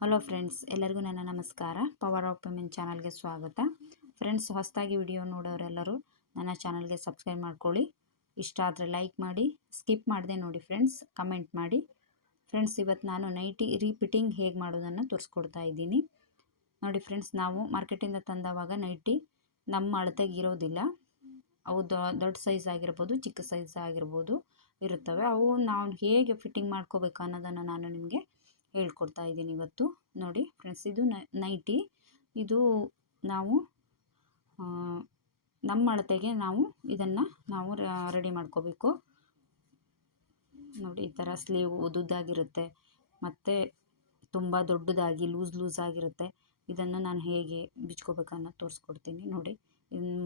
Hello friends, ಎಲ್ಲರಿಗೂ ನನ್ನ ನಮಸ್ಕಾರ. ಪವರ್ ಆಫ್ ವಿಮೆನ್ ಚಾನಲ್ಗೆ ಸ್ವಾಗತ. ಫ್ರೆಂಡ್ಸ್, ಹೊಸದಾಗಿ ವಿಡಿಯೋ ನೋಡೋರೆಲ್ಲರೂ ನನ್ನ ಚಾನಲ್ಗೆ ಸಬ್ಸ್ಕ್ರೈಬ್ ಮಾಡ್ಕೊಳ್ಳಿ. ಇಷ್ಟ ಆದರೆ ಲೈಕ್ ಮಾಡಿ, ಸ್ಕಿಪ್ ಮಾಡದೆ ನೋಡಿ ಫ್ರೆಂಡ್ಸ್, ಕಮೆಂಟ್ ಮಾಡಿ. ಫ್ರೆಂಡ್ಸ್, ಇವತ್ತು ನಾನು ನೈಟಿ ರೀಫಿಟ್ಟಿಂಗ್ ಹೇಗೆ ಮಾಡೋದನ್ನು ತೋರಿಸ್ಕೊಡ್ತಾ ಇದ್ದೀನಿ. ನೋಡಿ ಫ್ರೆಂಡ್ಸ್, ನಾವು ಮಾರ್ಕೆಟಿಂದ ತಂದವಾಗ ನೈಟಿ ನಮ್ಮ ಅಳತೆಗೆ ಇರೋದಿಲ್ಲ. ಅವು ದೊಡ್ಡ ಸೈಜ್ ಆಗಿರ್ಬೋದು, ಚಿಕ್ಕ ಸೈಜ್ ಆಗಿರ್ಬೋದು ಇರುತ್ತವೆ. ಅವು ನಾವು ಹೇಗೆ ಫಿಟ್ಟಿಂಗ್ ಮಾಡ್ಕೋಬೇಕು ಅನ್ನೋದನ್ನು ನಾನು ನಿಮಗೆ ಹೇಳ್ಕೊಡ್ತಾ ಇದ್ದೀನಿ ಇವತ್ತು. ನೋಡಿ ಫ್ರೆಂಡ್ಸ್, ಇದು ನೈಟಿ. ಇದು ನಾವು ನಮ್ಮ ಅಳತೆಗೆ ಇದನ್ನು ನಾವು ರೆಡಿ ಮಾಡ್ಕೋಬೇಕು. ನೋಡಿ, ಈ ಥರ ಸ್ಲೀವ್ ಉದ್ದುದ್ದಾಗಿರುತ್ತೆ ಮತ್ತು ತುಂಬ ದೊಡ್ಡದಾಗಿ ಲೂಸ್ ಆಗಿರುತ್ತೆ. ಇದನ್ನು ನಾನು ಹೇಗೆ ಬಿಚ್ಕೋಬೇಕನ್ನೋ ತೋರಿಸ್ಕೊಡ್ತೀನಿ. ನೋಡಿ,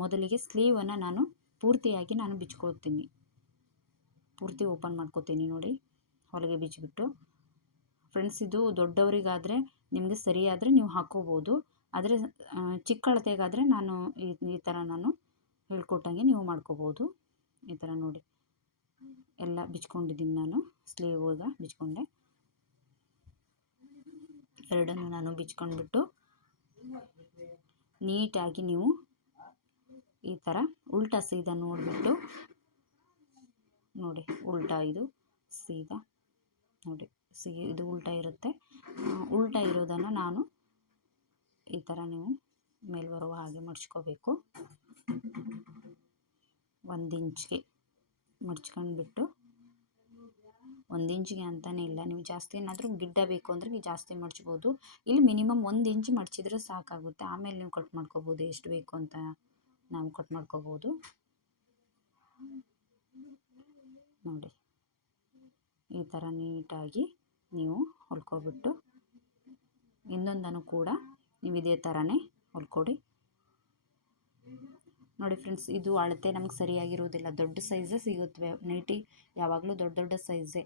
ಮೊದಲಿಗೆ ಸ್ಲೀವನ್ನು ನಾನು ಪೂರ್ತಿಯಾಗಿ ಬಿಚ್ಕೊಳ್ತೀನಿ. ಪೂರ್ತಿ ಓಪನ್ ಮಾಡ್ಕೋತೀನಿ. ನೋಡಿ, ಹೊಲಿಗೆ ಬಿಚ್ಚಿಬಿಟ್ಟು. ಫ್ರೆಂಡ್ಸ್, ಇದು ದೊಡ್ಡವರಿಗಾದರೆ ನಿಮಗೆ ಸರಿಯಾದರೆ ನೀವು ಹಾಕ್ಕೋಬೋದು. ಆದರೆ ಚಿಕ್ಕ ಅಳತೆಗಾದರೆ ಈ ಥರ ನಾನು ಹೇಳ್ಕೊಟ್ಟಂಗೆ ನೀವು ಮಾಡ್ಕೋಬೋದು. ಈ ಥರ ನೋಡಿ, ಎಲ್ಲ ಬಿಚ್ಕೊಂಡಿದ್ದೀನಿ. ನಾನು ಸ್ಲೀವ್ ಈಗ ಬಿಚ್ಕೊಂಡೆ. ಎರಡನ್ನು ನಾನು ಬಿಚ್ಕೊಂಡ್ಬಿಟ್ಟು ನೀಟಾಗಿ ನೀವು ಈ ಥರ ಉಲ್ಟಾ ಸೀದಾ ನೋಡಿಬಿಟ್ಟು, ನೋಡಿ ಉಲ್ಟಾ ಇದು ಸೀದಾ, ನೋಡಿ ಇದು ಉಲ್ಟಾ ಇರುತ್ತೆ. ಉಲ್ಟಾ ಇರೋದನ್ನು ನಾನು ಈ ಥರ ನೀವು ಮೇಲ್ಬರುವ ಹಾಗೆ ಮಡ್ಚ್ಕೋಬೇಕು. 1 ಇಂಚ್ಗೆ ಮಡ್ಚ್ಕೊಂಡ್ಬಿಟ್ಟು, 1 ಇಂಚ್ಗೆ ಅಂತಲೇ ಇಲ್ಲ, ನೀವು ಜಾಸ್ತಿ ಏನಾದರೂ ಗಿಡ್ಡ ಬೇಕು ಅಂದರೆ ನೀವು ಜಾಸ್ತಿ ಮಡ್ಚ್ಬೋದು. ಇಲ್ಲಿ ಮಿನಿಮಮ್ 1 ಇಂಚ್ ಮಡ್ಚಿದ್ರೆ ಸಾಕಾಗುತ್ತೆ. ಆಮೇಲೆ ನೀವು ಕಟ್ ಮಾಡ್ಕೋಬೋದು, ಎಷ್ಟು ಬೇಕು ಅಂತ ನಾವು ಕಟ್ ಮಾಡ್ಕೋಬೋದು. ನೋಡಿ, ಈ ಥರ ನೀಟಾಗಿ ನೀವು ಹೊಲ್ಕೊಬಿಟ್ಟು, ಇನ್ನೊಂದನ್ನು ಕೂಡ ನೀವು ಇದೇ ಥರನೇ ಹೊಲ್ಕೊಡಿ. ನೋಡಿ ಫ್ರೆಂಡ್ಸ್, ಇದು ಅಳತೆ ನಮಗೆ ಸರಿಯಾಗಿರೋದಿಲ್ಲ. ದೊಡ್ಡ ಸೈಜೇ ಸಿಗುತ್ತವೆ ನೈಟಿ, ಯಾವಾಗಲೂ ದೊಡ್ಡ ಸೈಜೇ.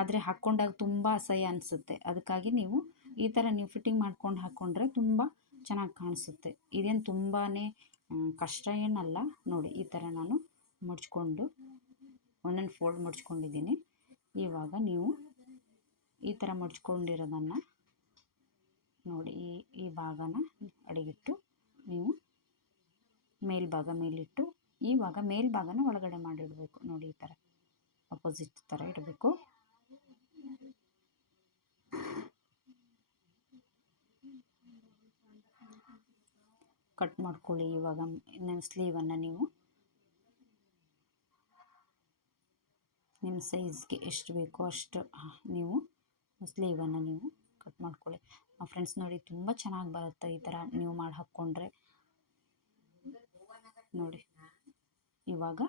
ಆದರೆ ಹಾಕ್ಕೊಂಡಾಗ ತುಂಬ ಅಸಹ್ಯ ಅನಿಸುತ್ತೆ. ಅದಕ್ಕಾಗಿ ನೀವು ಈ ಥರ ನೀವು ಫಿಟ್ಟಿಂಗ್ ಮಾಡ್ಕೊಂಡು ಹಾಕ್ಕೊಂಡ್ರೆ ತುಂಬ ಚೆನ್ನಾಗಿ ಕಾಣಿಸುತ್ತೆ. ಇದೇನು ತುಂಬಾ ಕಷ್ಟ ಏನಲ್ಲ. ನೋಡಿ, ಈ ಥರ ನಾನು ಮಡ್ಚ್ಕೊಂಡು ಒಂದೊಂದು ಫೋಲ್ಡ್ ಮಡ್ಚ್ಕೊಂಡಿದ್ದೀನಿ. ಇವಾಗ ನೀವು ಈ ಥರ ಮಡ್ಚ್ಕೊಂಡಿರೋದನ್ನು ನೋಡಿ, ಈ ಭಾಗನ ಅಡಿಗಿಟ್ಟು ನೀವು ಮೇಲ್ಭಾಗ ಮೇಲಿಟ್ಟು, ಇವಾಗ ಮೇಲ್ಭಾಗನ ಒಳಗಡೆ ಮಾಡಿಡಬೇಕು. ನೋಡಿ, ಈ ಥರ ಅಪೋಸಿಟ್ ಥರ ಇಡಬೇಕು. ಕಟ್ ಮಾಡ್ಕೊಳ್ಳಿ. ಇವಾಗ ಸ್ಲೀವನ್ನು ನೀವು ನಿಮ್ಮ ಸೈಜ್ಗೆ ಎಷ್ಟು ಬೇಕೋ ಅಷ್ಟು ನೀವು ಸ್ಲೀವನ್ನು ನೀವು ಕಟ್ ಮಾಡ್ಕೊಳ್ಳಿ. ಫ್ರೆಂಡ್ಸ್, ನೋಡಿ ತುಂಬ ಚೆನ್ನಾಗಿ ಬರುತ್ತೆ ಈ ಥರ ನೀವು ಮಾಡಿ ಹಾಕ್ಕೊಂಡ್ರೆ. ನೋಡಿ, ಇವಾಗ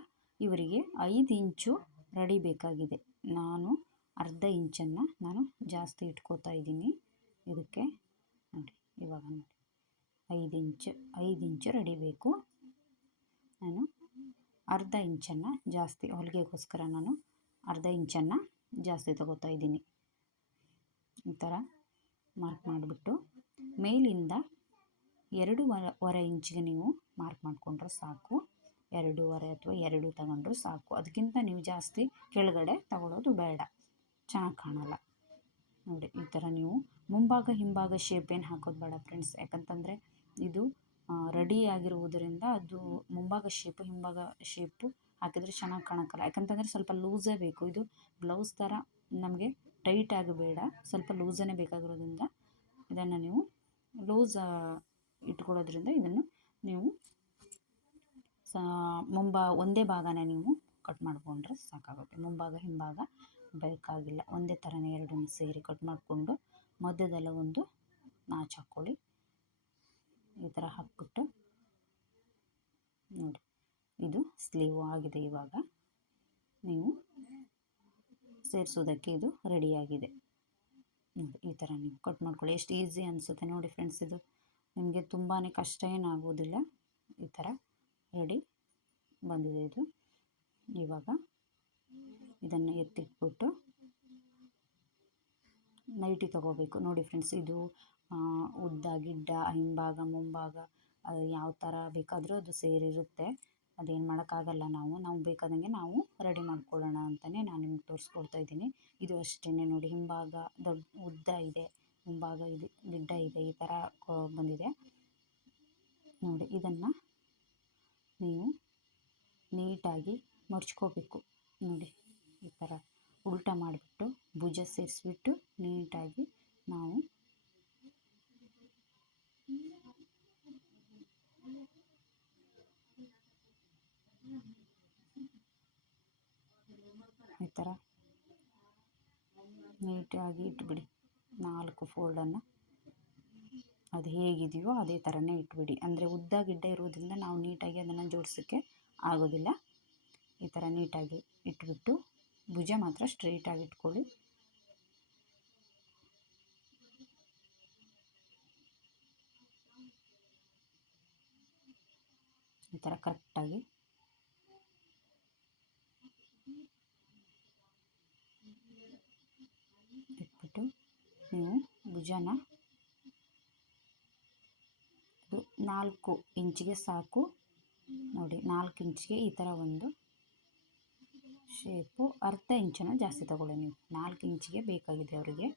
ಇವರಿಗೆ 5 ಇಂಚು ರೆಡಿ ಬೇಕಾಗಿದೆ. ನಾನು ಅರ್ಧ ಇಂಚನ್ನು ಜಾಸ್ತಿ ಇಟ್ಕೋತಾ ಇದ್ದೀನಿ ಇದಕ್ಕೆ. ನೋಡಿ, ಇವಾಗ ನೋಡಿ 5 ಇಂಚು ರೆಡಿ ಬೇಕು. ನಾನು ಅರ್ಧ ಇಂಚನ್ನು ಜಾಸ್ತಿ, ಹೊಲಿಗೆಗೋಸ್ಕರ ನಾನು ಅರ್ಧ ಇಂಚನ್ನು ಜಾಸ್ತಿ ತಗೋತಾ ಇದ್ದೀನಿ. ಈ ಥರ ಮಾರ್ಕ್ ಮಾಡಿಬಿಟ್ಟು ಮೇಲಿಂದ 2.25 ಇಂಚಿಗೆ ನೀವು ಮಾರ್ಕ್ ಮಾಡಿಕೊಂಡ್ರೆ ಸಾಕು. 2.25 ಅಥವಾ 2 ತಗೊಂಡ್ರೂ ಸಾಕು. ಅದಕ್ಕಿಂತ ನೀವು ಜಾಸ್ತಿ ಕೆಳಗಡೆ ತಗೊಳ್ಳೋದು ಬೇಡ, ಚೆನ್ನಾಗಿ ಕಾಣಲ್ಲ. ನೋಡಿ, ಈ ಥರ ನೀವು ಮುಂಭಾಗ ಹಿಂಭಾಗ ಶೇಪ್ ಏನು ಹಾಕೋದು ಬೇಡ ಫ್ರೆಂಡ್ಸ್. ಯಾಕಂತಂದರೆ ಇದು ರೆಡಿ ಆಗಿರುವುದರಿಂದ ಅದು ಮುಂಭಾಗ ಶೇಪು ಹಿಂಭಾಗ ಶೇಪು ಹಾಕಿದರೆ ಚೆನ್ನಾಗಿ ಕಾಣೋಕ್ಕಲ್ಲ. ಯಾಕಂತಂದರೆ ಸ್ವಲ್ಪ ಲೂಸೇ ಬೇಕು. ಇದು ಬ್ಲೌಸ್ ಥರ ನಮಗೆ ಟೈಟ್ ಆಗಬೇಡ, ಸ್ವಲ್ಪ ಲೂಸನೇ ಬೇಕಾಗಿರೋದ್ರಿಂದ ಇದನ್ನು ನೀವು ಲೂಸ್ ಇಟ್ಕೊಳ್ಳೋದ್ರಿಂದ ಇದನ್ನು ನೀವು ಒಂದೇ ಭಾಗನ ನೀವು ಕಟ್ ಮಾಡಿಕೊಂಡ್ರೆ ಸಾಕಾಗುತ್ತೆ. ಮುಂಭಾಗ ಹಿಂಭಾಗ ಬೇಕಾಗಿಲ್ಲ. ಒಂದೇ ಥರನೇ ಎರಡನ್ನು ಸೇರಿ ಕಟ್ ಮಾಡಿಕೊಂಡು ಮಧ್ಯದಲ್ಲ ಒಂದು ನಾಚು ಹಾಕ್ಕೊಳ್ಳಿ. ಈ ಥರ ಹಾಕ್ಬಿಟ್ಟು ನೋಡಿ, ಇದು ಸ್ಲೀವ್ ಆಗಿದೆ. ಇವಾಗ ನೀವು ಸೇರಿಸೋದಕ್ಕೆ ಇದು ರೆಡಿಯಾಗಿದೆ. ನೋಡಿ, ಈ ಥರ ನೀವು ಕಟ್ ಮಾಡ್ಕೊಳ್ಳಿ. ಎಷ್ಟು ಈಸಿ ಅನಿಸುತ್ತೆ ನೋಡಿ ಫ್ರೆಂಡ್ಸ್. ಇದು ನಿಮಗೆ ತುಂಬಾ ಕಷ್ಟ ಏನಾಗೋದಿಲ್ಲ. ಈ ಥರ ರೆಡಿ ಬಂದಿದೆ ಇದು. ಇವಾಗ ಇದನ್ನು ಎತ್ತಿಟ್ಬಿಟ್ಟು ನೈಟಿ ತೊಗೋಬೇಕು. ನೋಡಿ ಫ್ರೆಂಡ್ಸ್, ಇದು ಉದ್ದ ಗಿಡ್ಡ ಹಿಂಭಾಗ ಮುಂಭಾಗ ಅದು ಯಾವ ಥರ ಬೇಕಾದರೂ ಅದು ಸೇರಿರುತ್ತೆ. ಅದೇನು ಮಾಡೋಕ್ಕಾಗಲ್ಲ. ನಾವು ಬೇಕಾದಂಗೆ ನಾವು ರೆಡಿ ಮಾಡ್ಕೊಳ್ಳೋಣ ಅಂತಲೇ ನಾನು ನಿಮ್ಗೆ ತೋರಿಸ್ಕೊಡ್ತಾ ಇದ್ದೀನಿ. ಇದು ಅಷ್ಟೇ ನೋಡಿ, ಹಿಂಭಾಗ ಉದ್ದ ಇದೆ, ಮುಂಭಾಗ ಇದೆ, ಗಿಡ್ಡ ಇದೆ, ಈ ಥರ ಬಂದಿದೆ ನೋಡಿ. ಇದನ್ನು ನೀವು ನೀಟಾಗಿ ಮಡ್ಚ್ಕೋಬೇಕು ನೋಡಿ. ಈ ಥರ ಉಲ್ಟಾ ಮಾಡಿಬಿಟ್ಟು ಭುಜ ಸೇರಿಸ್ಬಿಟ್ಟು ನೀಟಾಗಿ ನಾವು ಈ ಥರ ನೀಟಾಗಿ ಇಟ್ಬಿಡಿ. 4 ಫೋಲ್ಡನ್ನು ಅದು ಹೇಗಿದೆಯೋ ಅದೇ ಥರನೇ ಇಟ್ಬಿಡಿ. ಅಂದರೆ ಉದ್ದ ಗಿಡ್ಡ ಇರೋದ್ರಿಂದ ನಾವು ನೀಟಾಗಿ ಅದನ್ನು ಜೋಡಿಸೋಕ್ಕೆ ಆಗೋದಿಲ್ಲ. ಈ ಥರ ನೀಟಾಗಿ ಇಟ್ಬಿಟ್ಟು ಭುಜ ಮಾತ್ರ ಸ್ಟ್ರೈಟಾಗಿ ಇಟ್ಕೊಳ್ಳಿ. ಈ ಥರ ಕರೆಕ್ಟಾಗಿ ಇಟ್ಬಿಟ್ಟು ನೀವು ಭುಜನ 4 ಇಂಚಿಗೆ ಸಾಕು ನೋಡಿ. 4 ಇಂಚಿಗೆ ಈ ಥರ ಒಂದು ಶೇಪು. ಅರ್ಧ ಇಂಚನ್ನು ಜಾಸ್ತಿ ತಗೊಳ್ಳಿ ನೀವು. 4 ಇಂಚಿಗೆ ಬೇಕಾಗಿದೆ ಅವರಿಗೆ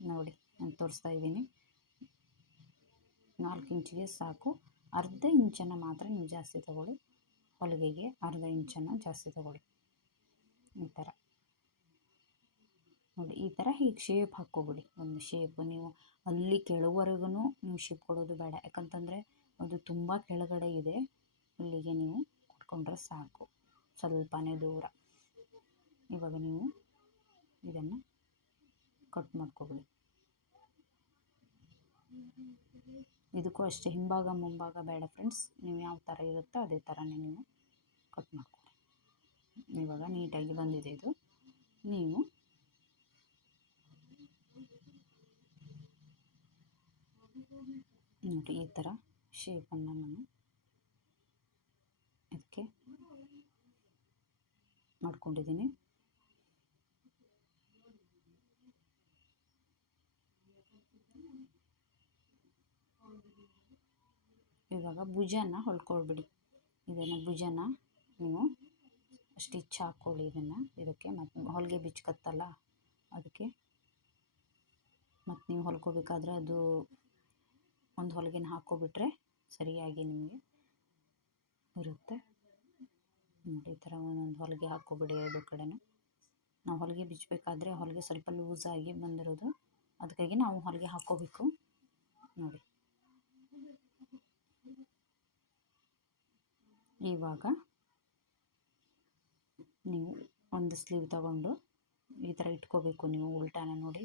ನೋಡಿ. ನಾನು ತೋರಿಸ್ತಾ ಇದ್ದೀನಿ. 4 ಇಂಚಿಗೆ ಸಾಕು. ಅರ್ಧ ಇಂಚನ್ನು ಮಾತ್ರ ನೀವು ಜಾಸ್ತಿ ತಗೊಳ್ಳಿ. ಹೊಲಿಗೆಗೆ ಅರ್ಧ ಇಂಚನ್ನು ಜಾಸ್ತಿ ತಗೊಳ್ಳಿ. ಈ ಥರ ನೋಡಿ. ಈ ಥರ ಹೀಗೆ ಶೇಪ್ ಹಾಕ್ಕೊಬಿಡಿ. ಒಂದು ಶೇಪ್ ನೀವು ಅಲ್ಲಿ ಕೆಳವರೆಗೂ ನೀವು ಶೇಪ್ ಕೊಡೋದು ಬೇಡ. ಯಾಕಂತಂದರೆ ಅದು ತುಂಬ ಕೆಳಗಡೆ ಇದೆ. ಇಲ್ಲಿಗೆ ನೀವು ಕೊಟ್ಕೊಂಡ್ರೆ ಸಾಕು, ಸ್ವಲ್ಪನೇ ದೂರ. ಇವಾಗ ನೀವು ಇದನ್ನು ಕಟ್ ಮಾಡ್ಕೊಬಿಡಿ. ಇದಕ್ಕೂ ಅಷ್ಟೇ ಹಿಂಭಾಗ ಮುಂಭಾಗ ಬೇಡ ಫ್ರೆಂಡ್ಸ್. ನೀವು ಯಾವ ಥರ ಇರುತ್ತೋ ಅದೇ ಥರನೇ ನೀವು ಕಟ್ ಮಾಡ್ಕೊಳ್ಳಿ. ಇವಾಗ ನೀಟಾಗಿ ಬಂದಿದೆ ಇದು. ನೀವು ನೋಡಿ ಈ ಥರ ಶೇಪನ್ನು ನಾನು ಇದಕ್ಕೆ ಮಾಡ್ಕೊಂಡಿದ್ದೀನಿ. ಇವಾಗ ಭುಜನ ಹೊಲ್ಕೊಳ್ಬಿಡಿ. ಇದನ್ನು ಭುಜನ ನೀವು ಸ್ಟಿಚ್ ಹಾಕ್ಕೊಳ್ಳಿ. ಇದಕ್ಕೆ ಮತ್ತು ಹೊಲಿಗೆ ಬಿಚ್ಕತ್ತಲ್ಲ ಅದಕ್ಕೆ. ಮತ್ತು ನೀವು ಹೊಲ್ಕೋಬೇಕಾದ್ರೆ ಅದು ಒಂದು ಹೊಲಿಗೆನ ಹಾಕ್ಕೊಬಿಟ್ರೆ ಸರಿಯಾಗಿ ನಿಮಗೆ ಇರುತ್ತೆ ನೋಡಿ. ಈ ಥರ ಒಂದೊಂದು ಹೊಲಿಗೆ ಹಾಕ್ಕೊಬಿಡಿ 2 ಕಡೆನೂ. ನಾವು ಹೊಲಿಗೆ ಬಿಚ್ಚಬೇಕಾದ್ರೆ ಹೊಲಿಗೆ ಸ್ವಲ್ಪ ಲೂಸಾಗಿ ಬಂದಿರೋದು, ಅದಕ್ಕಾಗಿ ನಾವು ಹೊಲಿಗೆ ಹಾಕ್ಕೋಬೇಕು ನೋಡಿ. ಇವಾಗ ನೀವು ಒಂದು ಸ್ಲೀವ್ ತಗೊಂಡು ಈ ಥರ ಇಟ್ಕೋಬೇಕು ನೀವು. ಉಲ್ಟಾನ ನೋಡಿ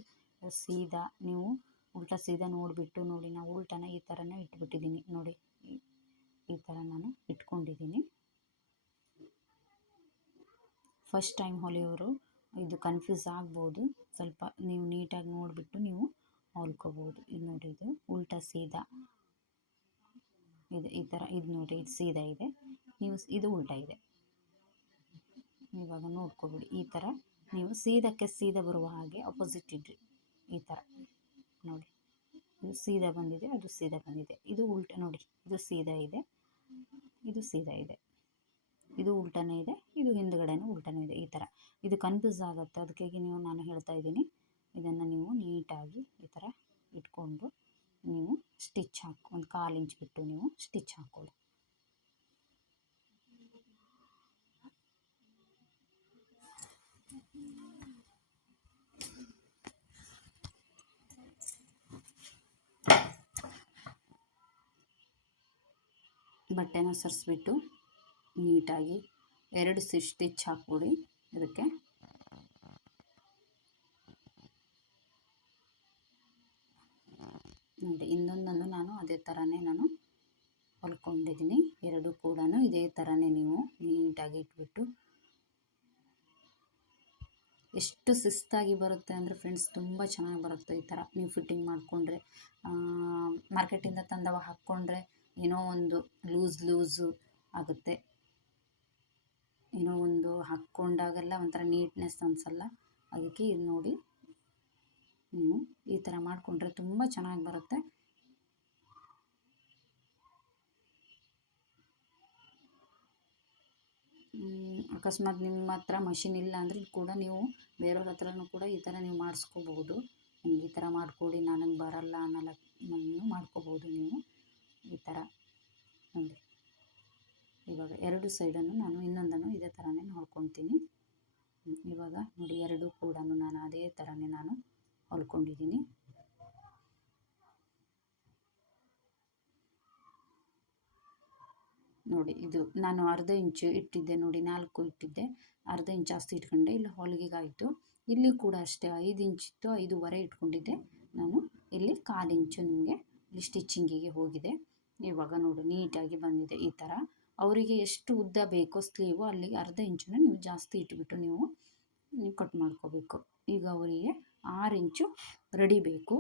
ಸೀದಾ ನೀವು ಉಲ್ಟಾ ಸೀದಾ ನೋಡಿಬಿಟ್ಟು ನೋಡಿ. ನಾವು ಉಲ್ಟಾನ ಈ ಥರನೇ ಇಟ್ಬಿಟ್ಟಿದ್ದೀನಿ ನೋಡಿ. ಈ ಥರ ನಾನು ಇಟ್ಕೊಂಡಿದ್ದೀನಿ. ಫಸ್ಟ್ ಟೈಮ್ ಹೊಲಿಯೋರು ಇದು ಕನ್ಫ್ಯೂಸ್ ಆಗ್ಬೋದು ಸ್ವಲ್ಪ. ನೀವು ನೀಟಾಗಿ ನೋಡಿಬಿಟ್ಟು ನೀವು ಹೊಲ್ಕೋಬೋದು. ಇದು ನೋಡಿ, ಇದು ಉಲ್ಟಾ ಸೀದಾ ಇದೆ. ಈ ಥರ ಇದು ನೋಡಿ, ಇದು ಸೀದಾ ಇದೆ, ನೀವು ಇದು ಉಲ್ಟಾ ಇದೆ. ಇವಾಗ ನೋಡ್ಕೊಬಿಡಿ. ಈ ಥರ ನೀವು ಸೀದಕ್ಕೆ ಸೀದಾ ಬರುವ ಹಾಗೆ ಅಪೋಸಿಟ್ ಇಡ್ರಿ. ಈ ಥರ ನೋಡಿ. ಇದು ಸೀದಾ ಬಂದಿದೆ, ಅದು ಸೀದಾ ಬಂದಿದೆ. ಇದು ಉಲ್ಟಾ ನೋಡಿ. ಇದು ಸೀದಾ ಇದೆ, ಇದು ಸೀದಾ ಇದೆ. ಇದು ಉಲ್ಟಾನೇ ಇದೆ, ಇದು ಹಿಂದುಗಡೆನೂ ಉಲ್ಟಾನೇ ಇದೆ. ಈ ಥರ ಇದು ಕನ್ಫ್ಯೂಸ್ ಆಗುತ್ತೆ. ಅದಕ್ಕಾಗಿ ನಾನು ಹೇಳ್ತಾ ಇದ್ದೀನಿ. ಇದನ್ನು ನೀವು ನೀಟಾಗಿ ಈ ಥರ ಇಟ್ಕೊಂಡು ನೀವು ಸ್ಟಿಚ್ ಒಂದು 1/4 ಇಂಚ್ ಬಿಟ್ಟು ನೀವು ಸ್ಟಿಚ್ ಹಾಕ್ಕೊಳ್ಳಿ. ಬಟ್ಟೆನ ಸರಿಸ್ಬಿಟ್ಟು ನೀಟಾಗಿ 2 ಸ್ಟಿಚ್ ಹಾಕ್ಬಿಡಿ ಇದಕ್ಕೆ. ನೋಡಿ, ಇನ್ನೊಂದನ್ನು ನಾನು ಅದೇ ಥರನೇ ನಾನು ಹೊಲ್ಕೊಂಡಿದ್ದೀನಿ. 2 ಕೂಡ ಇದೇ ಥರನೇ ನೀವು ನೀಟಾಗಿ ಇಟ್ಬಿಟ್ಟು. ಎಷ್ಟು ಶಿಸ್ತಾಗಿ ಬರುತ್ತೆ ಅಂದರೆ ಫ್ರೆಂಡ್ಸ್, ತುಂಬ ಚೆನ್ನಾಗಿ ಬರುತ್ತೆ. ಈ ಥರ ನೀವು ಫಿಟ್ಟಿಂಗ್ ಮಾಡಿಕೊಂಡ್ರೆ, ಮಾರ್ಕೆಟಿಂದ ತಂದವ ಹಾಕ್ಕೊಂಡ್ರೆ ಏನೋ ಒಂದು ಲೂಸು ಆಗುತ್ತೆ. ಏನೋ ಒಂದು ಹಾಕ್ಕೊಂಡಾಗೆಲ್ಲ ಒಂಥರ ನೀಟ್ನೆಸ್ ಅನಿಸಲ್ಲ. ಅದಕ್ಕೆ ಇದು ನೋಡಿ, ನೀವು ಈ ಥರ ಮಾಡಿಕೊಂಡ್ರೆ ತುಂಬ ಚೆನ್ನಾಗಿ ಬರುತ್ತೆ. ಅಕಸ್ಮಾತ್ ನಿಮ್ಮ ಹತ್ರ ಮಷಿನ್ ಇಲ್ಲ ಅಂದರೆ ಕೂಡ ನೀವು ಬೇರೆಯವ್ರ ಹತ್ರನೂ ಕೂಡ ಈ ಥರ ನೀವು ಮಾಡಿಸ್ಕೋಬಹುದು. ನಿಮ್ಗೆ ಈ ಥರ ಮಾಡಿಕೊಡಿ ನನಗೆ ಬರಲ್ಲ ಅನ್ನಲ್ಲ ಮಾಡ್ಕೋಬೋದು ನೀವು ಈ ಥರ ನೋಡಿ. ಇವಾಗ ಎರಡು ಸೈಡನ್ನು ನಾನು ಇನ್ನೊಂದನ್ನು ಇದೇ ಥರನೇ ನೋಡ್ಕೊತೀನಿ. ಇವಾಗ ನೋಡಿ ಎರಡೂ ಕೂಡ ನಾನು ಅದೇ ಥರನೇ ನಾನು ಹೊಲ್ಕೊಂಡಿದ್ದೀನಿ. ನೋಡಿ ಇದು ನಾನು ಅರ್ಧ ಇಂಚು ಇಟ್ಟಿದ್ದೆ ನೋಡಿ, 4 ಇಟ್ಟಿದ್ದೆ, ಅರ್ಧ ಇಂಚು ಜಾಸ್ತಿ ಇಟ್ಕೊಂಡೆ, ಇಲ್ಲಿ ಹೊಲಿಗೆಗಾಯಿತು. ಇಲ್ಲಿ ಕೂಡ ಅಷ್ಟೇ 5 ಇಂಚಿತ್ತು, 5.5 ಇಟ್ಕೊಂಡಿದ್ದೆ ನಾನು. ಇಲ್ಲಿ 1/4 ಇಂಚು ನಿಮಗೆ ಇಲ್ಲಿ ಸ್ಟಿಚ್ಚಿಂಗಿಗೆ ಹೋಗಿದೆ. ಇವಾಗ ನೋಡಿ ನೀಟಾಗಿ ಬಂದಿದೆ ಈ ಥರ. ಅವರಿಗೆ ಎಷ್ಟು ಉದ್ದ ಬೇಕೋ ಸ್ಲೀವು ಅಲ್ಲಿಗೆ ಅರ್ಧ ಇಂಚನ್ನ ನೀವು ಜಾಸ್ತಿ ಇಟ್ಬಿಟ್ಟು ನೀವು ಕಟ್ ಮಾಡ್ಕೋಬೇಕು. ಈಗ ಅವರಿಗೆ 6 ಇಂಚು ರೆಡಿ ಬೇಕು,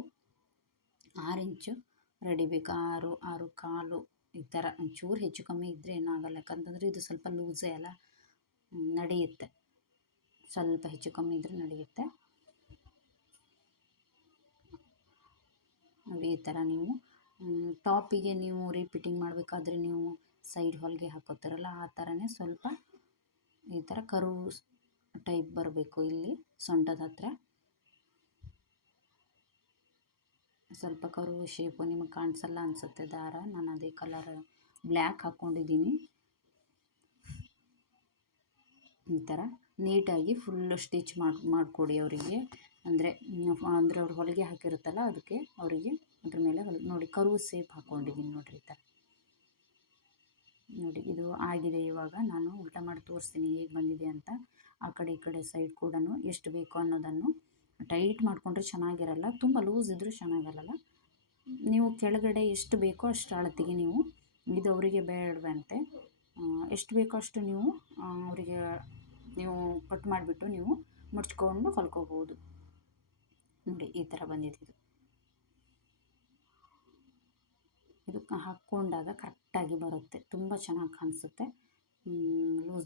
6 ಇಂಚು ರೆಡಿ ಬೇಕು, 6, 6.25 ಈ ಥರ. ಒಂಚೂರು ಹೆಚ್ಚು ಕಮ್ಮಿ ಇದ್ದರೆ ಏನಾಗಲ್ಲ, ಯಾಕಂತಂದರೆ ಇದು ಸ್ವಲ್ಪ ಲೂಸೇ ಅಲ್ಲ, ನಡೆಯುತ್ತೆ. ಸ್ವಲ್ಪ ಹೆಚ್ಚು ಕಮ್ಮಿ ಇದ್ದರೆ ನಡೆಯುತ್ತೆ. ಈ ಥರ ನೀವು ಟಾಪಿಗೆ ನೀವು ರಿಪೀಟಿಂಗ್ ಮಾಡಬೇಕಾದ್ರೆ ನೀವು ಸೈಡ್ ಹೊಲಿಗೆ ಹಾಕೋತಾರಲ್ಲ ಆ ಥರನೇ ಸ್ವಲ್ಪ ಈ ಥರ ಕರ್ವ್ ಟೈಪ್ ಬರಬೇಕು. ಇಲ್ಲಿ ಸೊಂಟದ ಹತ್ರ ಸ್ವಲ್ಪ ಕರ್ವ್ ಶೇಪು ನಿಮಗೆ ಕಾಣಿಸಲ್ಲ ಅನಿಸುತ್ತೆ ದಾರ. ನಾನು ಅದೇ ಕಲರ್ ಬ್ಲ್ಯಾಕ್ ಹಾಕ್ಕೊಂಡಿದ್ದೀನಿ. ಈ ಥರ ನೀಟಾಗಿ ಫುಲ್ಲು ಸ್ಟಿಚ್ ಮಾಡಿಕೊಡಿ ಅವರಿಗೆ. ಅಂದರೆ ಅವ್ರು ಹೊಲಿಗೆ ಹಾಕಿರುತ್ತಲ್ಲ ಅದಕ್ಕೆ ಅವರಿಗೆ ಅದ್ರ ಮೇಲೆ ನೋಡಿ ಕರ್ವ್ ಶೇಪ್ ಹಾಕ್ಕೊಂಡಿದ್ದೀನಿ ನೋಡಿರಿ ಈ ಥರ. ನೋಡಿ ಇದು ಆಗಿದೆ. ಇವಾಗ ನಾನು ಉಲ್ಟಾ ಮಾಡಿ ತೋರಿಸ್ತೀನಿ ಹೇಗೆ ಬಂದಿದೆ ಅಂತ. ಆ ಕಡೆ ಈ ಕಡೆ ಸೈಡ್ ಕೂಡ ಎಷ್ಟು ಬೇಕು ಅನ್ನೋದನ್ನು ಟೈಟ್ ಮಾಡಿಕೊಂಡ್ರೆ ಚೆನ್ನಾಗಿರಲ್ಲ, ತುಂಬ ಲೂಸ್ ಇದ್ದರೂ ಚೆನ್ನಾಗಿರಲ್ಲ. ನೀವು ಕೆಳಗಡೆ ಎಷ್ಟು ಬೇಕೋ ಅಷ್ಟು ಅಳತೆಗೆ ನೀವು, ಇದು ಅವರಿಗೆ ಬೇಡವಂತೆ, ಎಷ್ಟು ಬೇಕೋ ಅಷ್ಟು ನೀವು ಅವರಿಗೆ ನೀವು ಕಟ್ ಮಾಡಿಬಿಟ್ಟು ನೀವು ಮುಡ್ಚ್ಕೊಂಡು ಹೊಲ್ಕೋಬೋದು. ನೋಡಿ ಈ ಥರ ಬಂದಿದೆ ಇದು. ಇದು ಹಾಕ್ಕೊಂಡಾಗ ಕರೆಕ್ಟಾಗಿ ಬರುತ್ತೆ, ತುಂಬ ಚೆನ್ನಾಗಿ ಕಾಣಿಸುತ್ತೆ.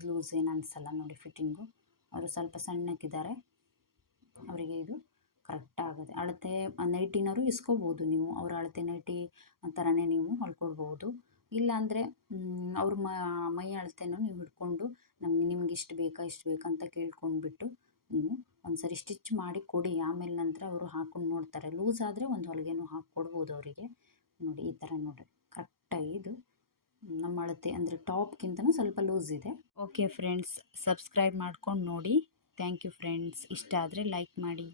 ಲೂಸ್ ಏನು ಅನಿಸಲ್ಲ ನೋಡಿ ಫಿಟ್ಟಿಂಗು. ಅವರು ಸ್ವಲ್ಪ ಸಣ್ಣಕ್ಕಿದ್ದಾರೆ, ಅವರಿಗೆ ಇದು ಕರೆಕ್ಟ್ ಆಗುತ್ತೆ. ಅಳತೆ ನೈಟಿನವರು ಇಸ್ಕೋಬೋದು ನೀವು, ಅವರ ಅಳತೆ ನೈಟಿ ಥರನೇ ನೀವು ಹೊಲ್ಕೊಡ್ಬೋದು. ಇಲ್ಲಾಂದರೆ ಅವ್ರ ಮೈ ಅಳತೆನೂ ನೀವು ಹಿಡ್ಕೊಂಡು ನಿಮ್ಗೆ ಇಷ್ಟು ಬೇಕಾ ಅಂತ ಕೇಳ್ಕೊಂಡ್ಬಿಟ್ಟು ನೀವು ಒಂದು ಸರಿ ಸ್ಟಿಚ್ ಮಾಡಿ ಕೊಡಿ. ಆಮೇಲೆ ನಂತರ ಅವರು ಹಾಕ್ಕೊಂಡು ನೋಡ್ತಾರೆ. ಲೂಸ್ ಆದರೆ ಒಂದು ಹೊಲಿಗೆನೂ ಹಾಕ್ಕೊಡ್ಬೋದು ಅವರಿಗೆ. ನೋಡಿ ಈ ಥರ ನೋಡಿ ಕರೆಕ್ಟಾಗಿ ಇದು ನಮ್ಮ ಅಳತೆ, ಅಂದರೆ ಟಾಪ್ಗಿಂತನೂ ಸ್ವಲ್ಪ ಲೂಸ್ ಇದೆ. ಓಕೆ ಫ್ರೆಂಡ್ಸ್, ಸಬ್ಸ್ಕ್ರೈಬ್ ಮಾಡ್ಕೊಂಡು ನೋಡಿ. Thank you friends. ಇಷ್ಟ ಆದರೆ ಲೈಕ್ ಮಾಡಿ.